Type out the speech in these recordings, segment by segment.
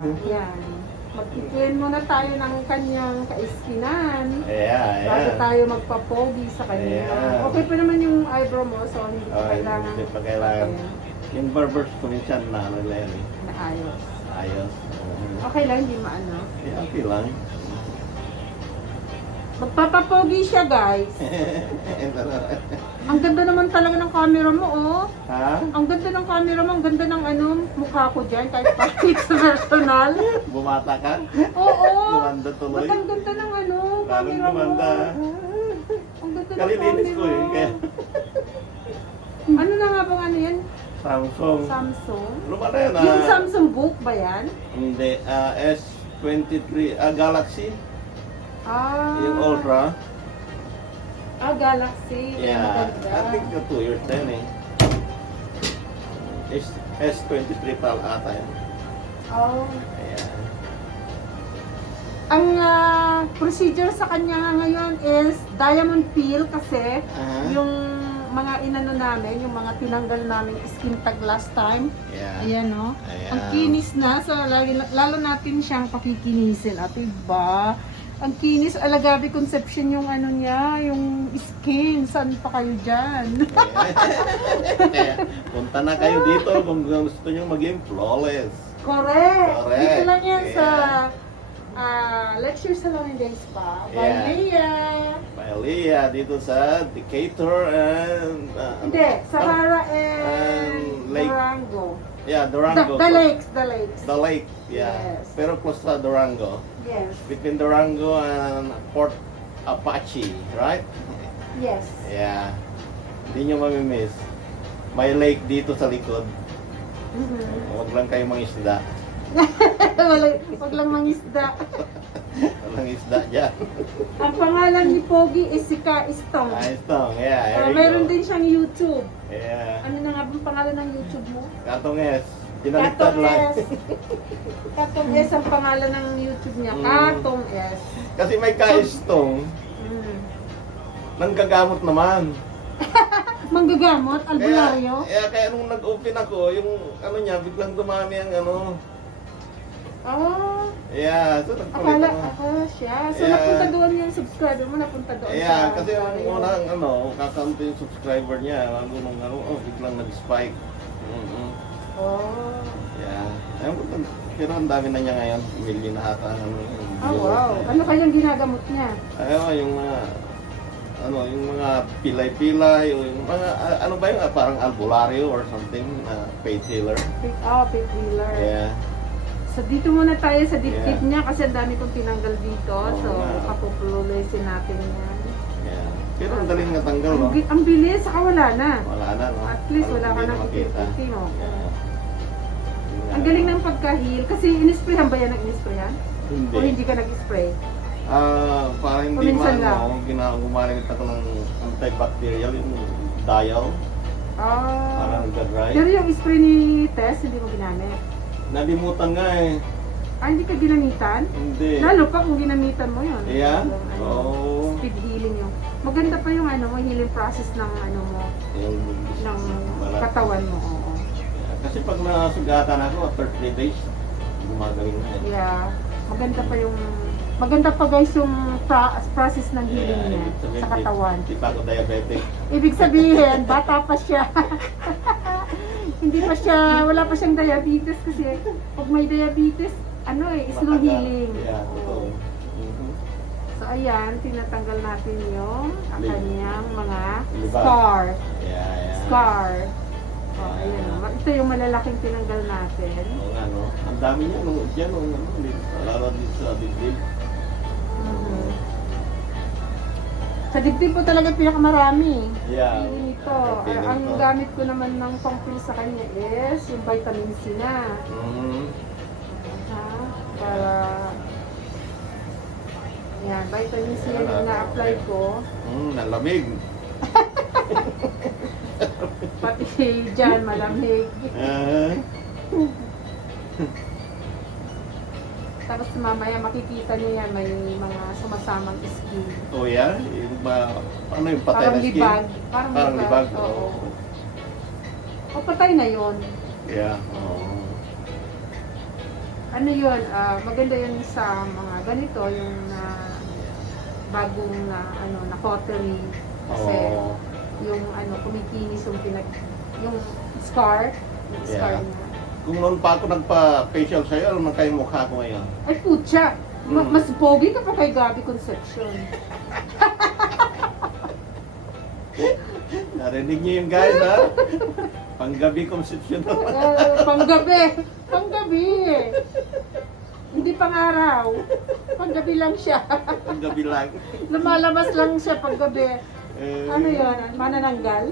Yan. Magtituen muna tayo ng kanyang kaiskinan. Bago Ayan. tayo magpapogi sa kanya. Ayan. Okay pa naman yung eyebrow mo, so hindi pa kailangan. Hindi pa kailangan. Ayan, Yung barbers ko minsan na ano lang yan eh. na ayos. Ayos. Okay lang, hindi maano. Okay lang. Magpapapogi siya, guys. Ang ganda naman talaga ng camera mo, oh. Ha? Ang ganda ng camera mo, ang ganda ng ano, mukha ko dyan, kahit pati sa personal. Bumata ka? Oo. Gumanda tuloy. Ba't ang ganda ng ano, Lalong camera mo. gumanda. Ang ganda ng Kalilinis camera. ko eh. Kaya Ano na nga bang ano yan? Samsung. Samsung? Ano ba na yan? Yung Samsung Book ba yan? Hindi. S23. Galaxy. Yung Ultra. Galaxy. Yeah. Maganda. I think 2 years na yun eh. S23 pa ata yan. Oh. Ayan. Ang procedure sa kanya nga ngayon is diamond peel kasi Aha. yung mga inano namin, yung mga tinanggal namin skin tag last time. Yeah. Ayan, no? Ayan. Ang kinis na. So, lalo natin siyang pakikinisin. At iba, ang kinis, alagabi conception yung ano niya, yung skin. Saan pa kayo dyan? Kaya, punta na kayo dito kung gusto nyo maging flawless. Correct. Correct. Dito lang yan Yeah. sa Lecture Salon and Day Spa. By Yeah. Leah. Paella dito sa Decatur and... Hindi, Sahara and and Lake. Durango. Yeah, Durango. The lakes, the lakes. The lake, yeah. Yes. Pero close sa Durango. Yes. Between Durango and Port Apache, right? Yes. Yeah. Hindi nyo mamimiss. May lake dito sa likod. Mhm. Huwag lang kayo mangisda. Wag lang mangisda. Walang isda dyan. Ang pangalan ni Pogi is si Ka Istong. Nice tong. Yeah, here you Meron go. din siyang YouTube. Yeah. Ano na nga bang pangalan ng YouTube mo? Katong S. Pinaliktad Katong lang. S. Katong S ang pangalan ng YouTube niya. Mm. Katong S. Kasi may kaistong, Mm. nanggagamot naman. Manggagamot? Albularyo? Kaya nung nag-open ako, yung ano niya, biglang dumami ang ano. Oh, Yeah, so nagpalit akala siya. So Yeah. napunta doon yung subscriber mo, napunta doon Yeah, kasi ang albularyo. unang ano, kakanto yung subscriber niya, bago nung ano, biglang nag-spike. Oh. Yeah. Ayun po, pero ang dami na niya ngayon, million na ata. Oh, wow. Ano kayang ginagamot niya? Ayun, yung mga yung mga pilay-pilay, o yung mga, ano ba yung parang albularyo or something, painkiller. Pig healer. Yeah. So dito muna tayo sa diptip Yeah. niya kasi ang dami kong tinanggal dito. Oo So nga. papupulolesin natin yan. Yeah. Pero ang daling natanggal, no? Ang bilis, saka wala na. Wala na, no? At least Parang wala ka hindi nang na makita. ikiti mo. Yeah. Ang galing ng pagka-heal. Kasi in-sprayan ba yan ng in-sprayan? Hindi. O hindi ka nag-spray? Parang O hindi minsan lang? gumagamit ako ng antibacterial, yung dial, para Ah. nagda-dry. Pero yung spray ni Tess, hindi mo ginamit. Nalimutan nga eh. Hindi ka ginamitan? Hindi. Lalo pa kung ginamitan mo yun. Yeah? Yung, ano, Oo. speed healing yung. Maganda pa yung ano mo, healing process ng ano mo, Yung ng balat. katawan mo. Oo. Kasi pag nasugatan ako, after 3 days, gumagaling na eh. Yeah. Maganda pa guys yung process ng healing niya ibig sabihin, sa katawan. Di pa ako diabetic. Ibig sabihin, bata pa siya. Hindi pa siya, wala pa siyang diabetes kasi pag may diabetes, slow Matagal. healing. Yeah, totoo. Oo. Mhm. So ayan, tinatanggal natin yung kanyang mga Libag. scar. Yeah. Scar. Oh, ayan. Ito yung malalaking tinanggal natin. Oo nga, no? Ang dami niya, no? Diyan, no? Lalo dito sa dibdib. Mhm. Sa dibdib po talaga pinakamarami. Yeah. Ito. Feeling Ang ko. gamit ko naman ng pang-fill sa kanya is yung vitamin C na. Mhm. Ha? Para... Yan, vitamin C yung na-apply ko. Nalamig. Pati dyan, malamig. Ah. Tapos mamaya makikita niyo yan, may mga sumasamang skin. Oh yeah? Yung ano yung patay Parang na skin? libag. Parang libag. Oo. O patay na yon. Yeah. Oo. ano yun, maganda yun sa mga ganito, yung bagong na pottery. Kasi Oo. yung kumikinis yung scar, yung scar Yeah. niya. Kung noon pa ako nagpa-facial sa'yo, ano man kayo mukha ko ngayon? Ay, putya! Mas pogi ka pa kay Gabby Concepcion. Narinig niyo yung guys, ha? Panggabi Concepcion. Panggabi! Panggabi! Hindi pang araw. Panggabi lang siya. Panggabi lang. Lumalabas lang siya paggabi. Ano yun? Manananggal?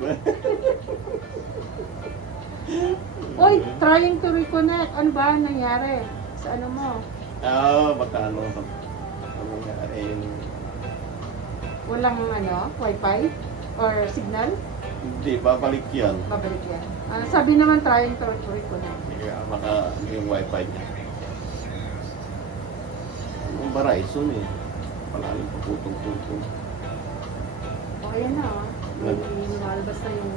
Uy, trying to reconnect. Ano ba nangyari? Sa ano mo? Baka ano nga, Walang wifi? Or signal? hindi, babalik yan. Babalik yan. Sabi naman trying to reconnect. Yeah, baka yung wifi niya. Yung Verizon eh. Palaging paputong-putong. O, ayan na. Lumalabas na yung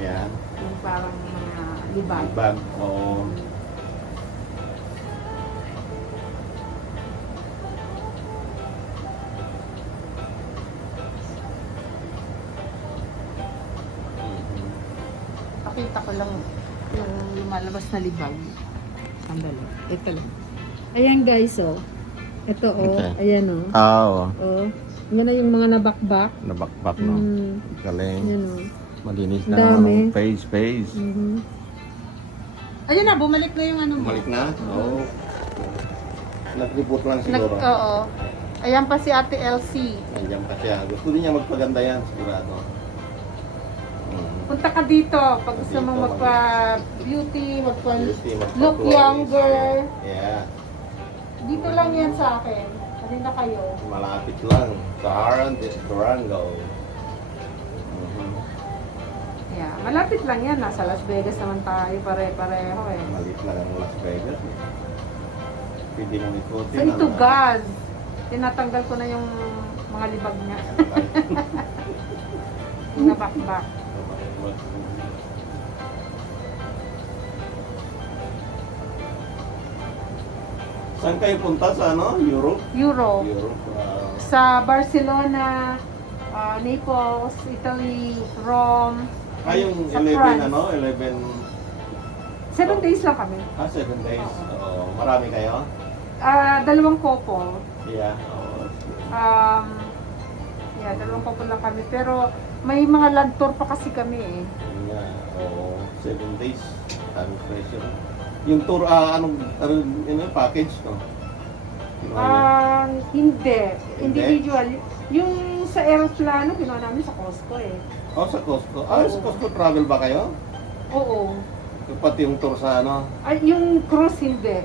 Ayan. yung parang mga libag. Bag. Oo. Pakita ko lang yung lumalabas na libag. Sandali. Ito lang. Ayan guys, oh. Ito, oh. Okay. Ayan, oh. Oo. Oh. Yan na yung mga nabakbak. Nabakbak, Galing. Ayan, oh. Malinis na ang Dami. face. Mhm. Ayun na, bumalik na yung ano mo. Bumalik na? Oo. Nag-reboot lang siguro. Oo. Ayan pa si Ate Elsie. Nandiyan pa siya. Gusto din niya magpaganda yan, sigurado. Punta ka dito pag gusto Dito, mong magpa-beauty, Beauty, look magpa-clothes. younger. Yeah. Dito lang yan sa akin. Kanina kayo. Malapit lang. Sa Haran, Durango. Yeah, malapit lang yan. Nasa Las Vegas naman tayo. Pare-pareho eh. Malit lang ang Las Vegas. Pwede nang ikutin. Sa ito, gas. Tinatanggal ko na yung mga libag niya. Yung nabakbak. Saan kayo punta? Sa Europe? Europe. Europe. Sa Barcelona, Naples, Italy, Rome. Yung sa 11, France. 11... 7 days lang kami. 7 days. Oo. Oo. Marami kayo? 2 couple. Yeah. Oo. Yeah, 2 couple lang kami. Pero may mga land tour pa kasi kami eh. Yun nga. Oo. 7 days. Ang presyo. Yung tour, anong package, no? Hindi. Individual. Yung sa aeroplano, ginawa namin sa Costco eh. Sa Costco. Oo. Sa Costco travel ba kayo? Oo. Pati yung tour sa Ay, yung cruise hindi.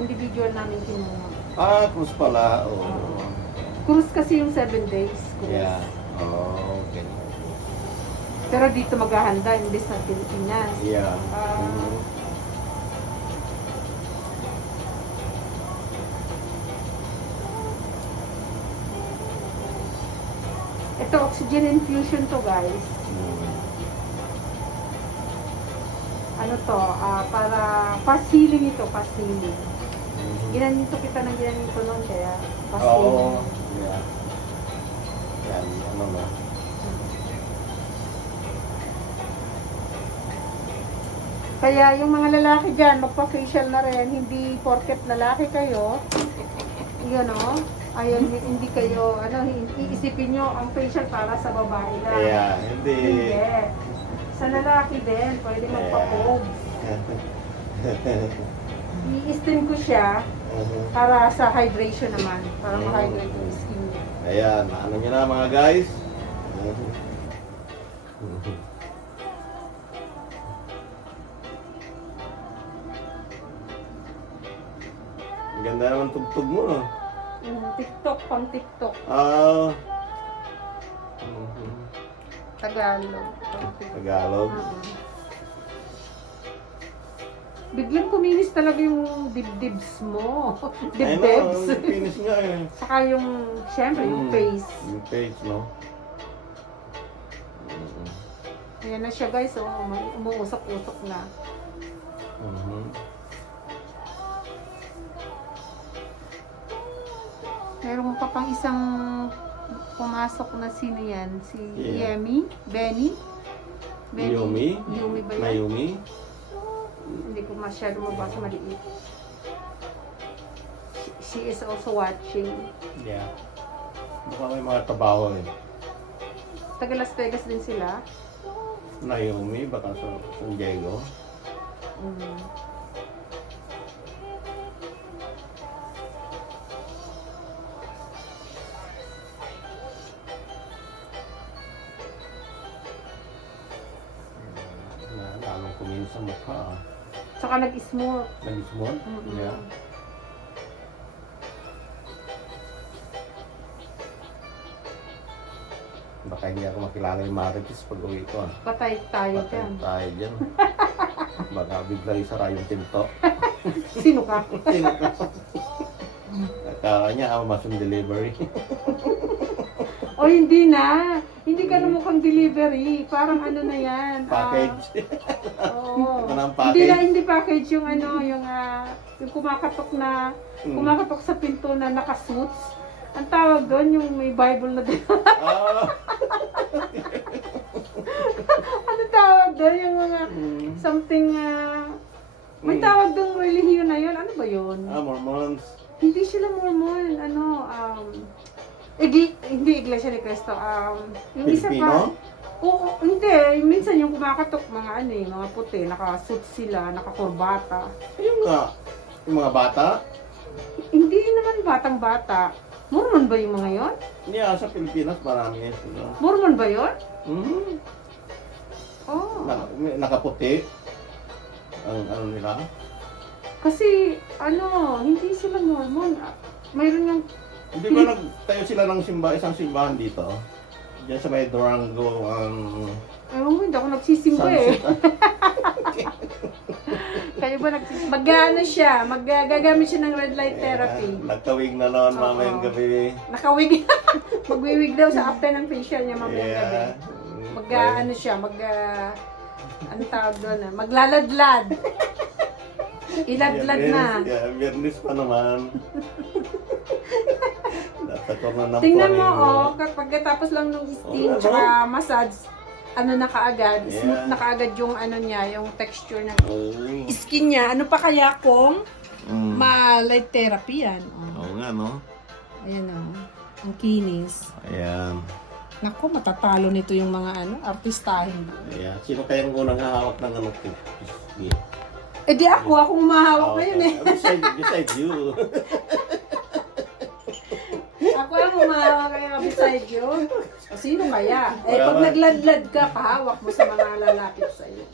Individual namin kinuha. Cruise pala. Oo. Cruise kasi yung 7 days. Cruise. Yeah. Okay. Pero dito maghahanda, imbes na Pilipinas. Yeah. Ito, oxygen infusion to guys. Ano to, para fast healing ito, fast healing. Ginanito kita ng ginanito noon, kaya fast healing. Yeah. Yan, no? Kaya yung mga lalaki dyan, magpa-facial na rin, hindi porket lalaki kayo, yun o, ayun, hindi kayo, iisipin nyo ang facial para sa babae lang. Yeah, hindi. Sa lalaki din, pwede magpa-probe. I-steam ko siya para sa hydration naman, para ma-hydrate yung skin niya. Ayan, ano nyo na mga guys? Ang ganda naman tugtog mo, no? TikTok, pang TikTok. Tagalog. Tagalog. Biglang kuminis talaga yung dibdibs mo. Ayun, Dibdibs. finish nga eh. Saka yung, syempre, yung face. Yung face, no? Ayan na siya guys, umuusok-usok na. Meron pa pang isang pumasok na sino yan? Si Yeah. Yemi? Benny? Yumi? Yumi ba yan? Mayumi? Hindi ko masyado mabasa, maliit. She is also watching. Yeah. Baka may mga trabaho eh. Taga Las Vegas din sila. Naomi, baka sa San Diego. Mm. Lalong kumingin sa mukha. Saka nag-smooth. Nag-small? Mm-mm. Yeah. Baka hindi ako makilala yung Marites pag uwi ko. Patay tayo Patay dyan. tayo dyan. Baka bigla isara yung tinto. Sino ka? Akala niya Amazon delivery. O hindi na. Hindi ka na mukhang delivery. Parang ano na yan. Package. Oo. Ito na ang Hindi package. na, hindi package yung ano, yung kumakatok na, kumakatok sa pinto na nakasuits. Ang tawag doon, yung may Bible na doon. Ah. Ano tawag doon? Yung mga Mm. something, may tawag doon relihiyon na yun. Ano ba yun? Mormons. Hindi sila Mormon. Ano, hindi Iglesia ni Cristo. Yung isa pa. Filipino? Oo, hindi. Minsan yung kumakatok, mga ano mga puti, nakasuit sila, nakakurbata. Yung nga. Yung mga bata? Hindi naman batang-bata. Mormon ba yung mga yon? Yeah, sa Pilipinas marami yan sila. Mormon ba yon? Mm. Oh. Nakaputi. Ang ano nila? Kasi, hindi sila Mormon. Mayroon yung, Hindi ba nagtayo sila ng isang simbahan dito? Diyan sa may Durango, ewan mo, hindi ako nagsisimba eh. Kayo ba mag-ano siya, gagamit siya ng red light therapy. Nagkawig na noon Oo. mamayang gabi. Nakawig. Magwiwig daw sa after ng facial niya mamayang gabi. Yeah. Ano siya, ano tawag doon maglaladlad. Iladlad na. Yeah, Biyernes pa naman. Natator na ng Tingnan mo, puwing. pagkatapos lang ng steam Oo, tsaka massage, na kaagad, Yeah. smooth na kaagad yung niya, yung texture ng Oo. skin niya. Ano pa kaya kung Mm. ma-light therapy yan? Oo nga, no? Ayan ang kinis. Ayan. Naku, matatalo nito yung mga artistahin. Ayan. Sino kayang unang hahawak ng ano? Yeah. Eh di akong umahawak ngayon eh. Besides you. Ako ang umahawak ngayon beside you. O sino kaya? Eh pag Wala. nagladlad ka, pahawak mo sa mga lalapit sa'yo.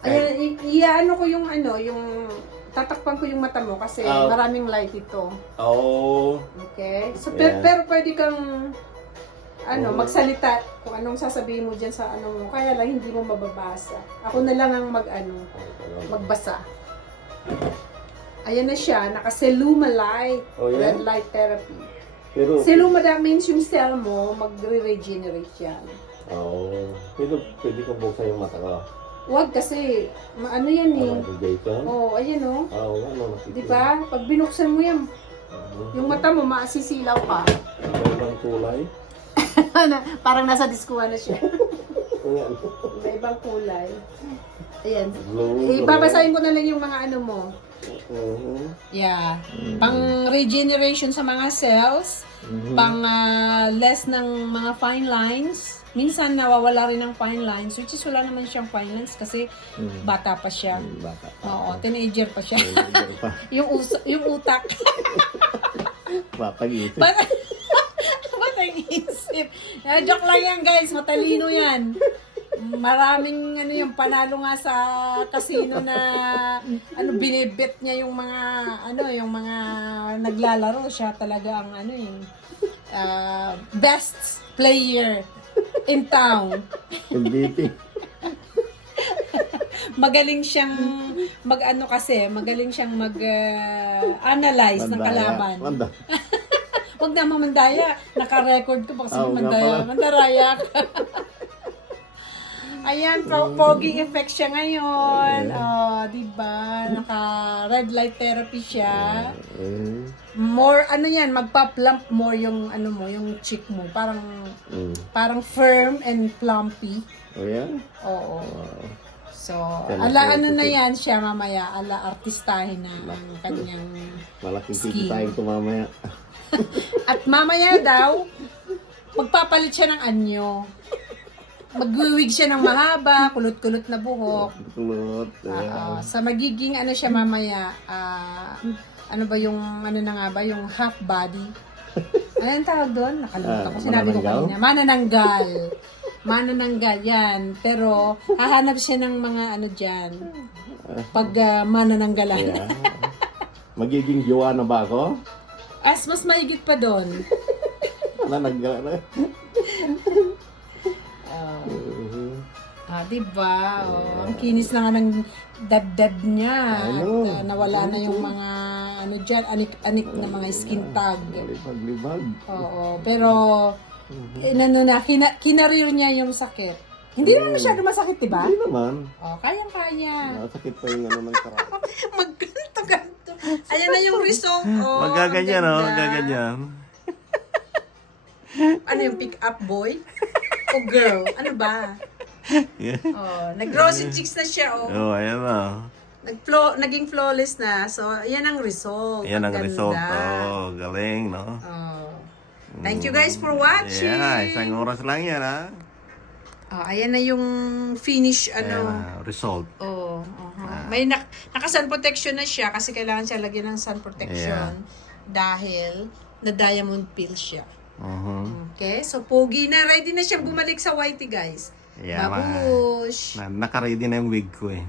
Ayan, iaano ko yung yung tatakpan ko yung mata mo kasi maraming light ito. Oh. Okay? So, Yeah. pero pwede kang magsalita kung anong sasabihin mo dyan sa mo. Kaya lang hindi mo mababasa. Ako na lang ang magbasa. Ayan na siya, naka-Seluma light, Oh, yeah? red light therapy. Pero, Seluma, that means yung cell mo, magre-regenerate yan. pero pwede kong buksan yung mata ko. Huwag kasi, yan eh. Jason? Oh, ayan oh. Ano, Di ba? Pag binuksan mo yan, yung mata mo, maasisilaw ka. Ibang kulay? Parang nasa diskuhan na siya. Ayan. May ibang kulay. Ayan. Blue. Babasahin ko na lang yung mga mo. Mhm. Yeah. Pang regeneration sa mga cells, pang less ng mga fine lines. Minsan nawawala rin ng fine lines, which is wala naman siyang fine lines kasi bata pa siya. Bata pa. Oo, teenager pa siya. Teenager pa. yung utak. Batang-isip. Batang isip. Joke lang yan guys, matalino yan. Maraming yung panalo nga sa casino na binibet niya yung mga yung mga naglalaro, siya talaga ang yung best player in town. MVP. Magaling siyang magaling siyang mag-analyze ng kalaban. Wag na mamandaya, naka-record ko pa kasi Oo, nga mandaya, pala. mandaraya ka. Ayan, foging effect siya ngayon. Oh, diba? Naka red light therapy siya. More, ano yan, magpa-plump more yung, ano mo, yung cheek mo. Parang firm and plumpy. Oh, yan? Oo. So, Kaya ala ano natin na ito. yan siya mamaya, ala artistahin na ang kanyang Malaking Skin. titi tayong tumamaya. at mamaya daw magpapalit siya ng anyo. Magwiwig siya ng mahaba, kulot-kulot na buhok. Kulot. Sa magiging ano siya mamaya, ano ba yung ano na nga ba, yung half body. Anong tawag doon? Nakalimutan ko. Sinabi ko manananggal? kanina. Manananggal. Manananggal, yan. Pero, hahanap siya ng mga ano dyan. Pag manananggalan. Yeah. Magiging jowa na ba ako? Mas mahigit pa doon. Nanagala na. Diba? Oh, ang kinis na nga ng dad niya. Ano? At nawala na yung mga ano dyan, anik-anik na mga skin tag. Libag-libag. Oo, pero inano na, kinarir niya yung sakit. Hindi naman masyado masakit, diba? Hindi naman. Oh, kayang-kaya. Sakit pa yung ano ng karat. Magganto-ganto. Ayan na yung result. Oh, Magaganyan, ang oh. ganda. Magaganyan. Ano yung pick-up boy? O girl? Ano ba? Oh, nag-rosy cheeks na siya, oh. Oh, ayan na. Naging flawless na. So, yan ang result. Yan ang ganda. result. Oh, galing, no? Oh. Thank you guys for watching. Yeah, isang oras lang yan, ha? Oh, ayan na yung finish, Ayan ano. na, result. Oh, may naka-sun protection na siya kasi kailangan siya lagyan ng sun protection dahil na diamond peel siya. Okay? So, pogi na. Ready na siyang bumalik sa whitey, guys. Yeah, Babush! naka-ready na yung wig ko, eh.